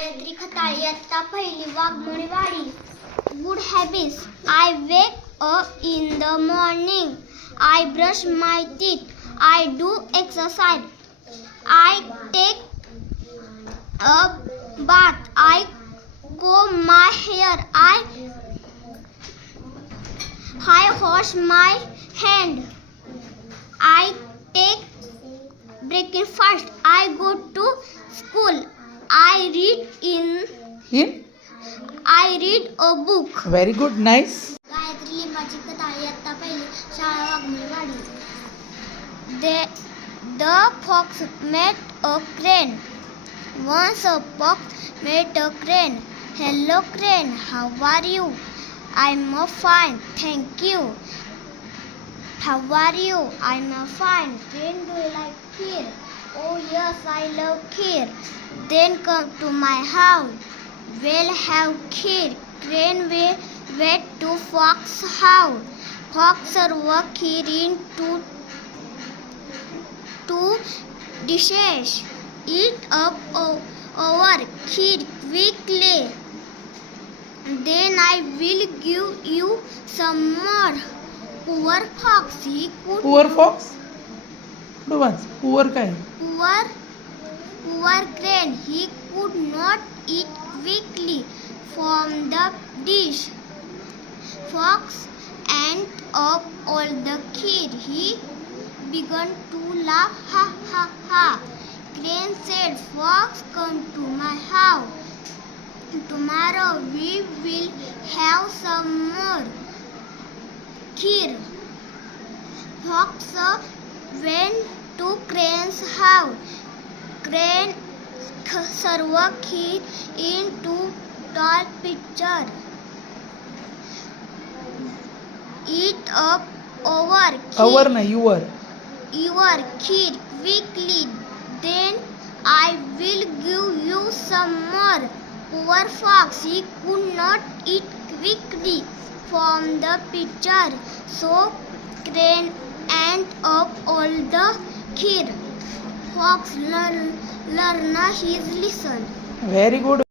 गायत्री खताळी आता पहिली वाघमोडी वाडी good habits I wake up in the morning I brush my teeth I do exercise I take a bath I comb my hair i i wash my hand i take breakfast i go to school i read in in i read a book very good nice Gayatri लिंबाची कथाळी आता पहिली शाळा वागणे वाढली दे the fox met a crane once a fox met a crane hello crane how are you I am a fine thank you how are you I am a fine crane do Yes, I love kheer. Then come to my house. We'll have kheer. Train way went to fox house. Fox served kheer in two, two dishes. Eat up over kheer quickly. Then I will give you some more. Poor fox. He could Poor fox? लवकर वाच poor काय? Poor poor crane he could not eat quickly from the dish fox and up all the kheer he began to laugh ha ha ha crane said fox come to my house tomorrow we will have some more kheer fox when went to crane's house crane ख- सर्व खीर इन to toll picture it up over अवर नाही your your kheer quickly then I will give you some more poor fox he could not eat quickly from the picture so crane and up all the kid. Fox learn, learn his lesson. Very good.